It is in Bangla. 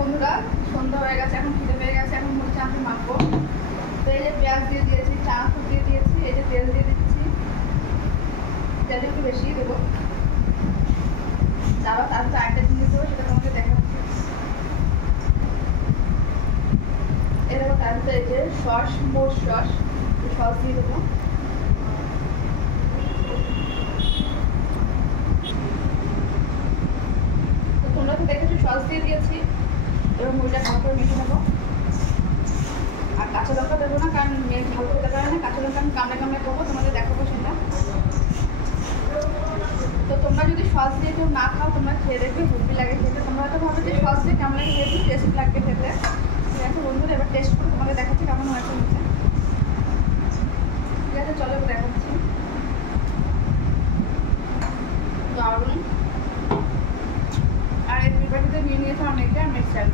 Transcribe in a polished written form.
বন্ধুরা, সন্ধ্যা হয়ে গেছে, এখন খিদে পেয়ে গেছে, এখন মুড়ি চানাচুর মাখবো। তো এই যে পেঁয়াজ দিয়ে দিয়েছি, চানাচুর দিয়ে দিয়েছি, এই যে তেল দিয়ে দিচ্ছি, তেল একটু বেশি দেবো। আবার তার সাথে আরেকটা জিনিস দেবো, সেটা তোমাকে দেখাচ্ছি। এরকম তার সাথে এই যে সস, মোট সস দিয়ে দেবো। তো তোমরা তো দেখেছো সস দিয়ে দিয়েছি। এবার মুড়িটা ভালো করে মেখে নেবো। আর কাঁচা লঙ্কা দেবো না, কারণ মেয়ে ঝাল করতে পারে না। কাঁচা লঙ্কা আমি কামড়ে করবো, তোমাদের দেখাবো সেটা। তো তোমরা যদি সস দিয়ে কেউ না খাও, তোমরা খেয়ে দেখবে, হেভি লাগে খেতে। তোমরা হয়তো ভাবো যে সস দিয়ে কেমন লাগে, হেভি টেস্ট লাগবে খেতে। ঠিক আছে বন্ধুরা, এবার টেস্ট করে তোমাদের দেখাচ্ছি কেমন হয়েছে নিচে। ঠিক আছে, চলো এবার দেখাচ্ছি। দারুণ। আর এই দুই বাটিতে নিয়ে নিয়েছে অনেকে, আর মিক্সার।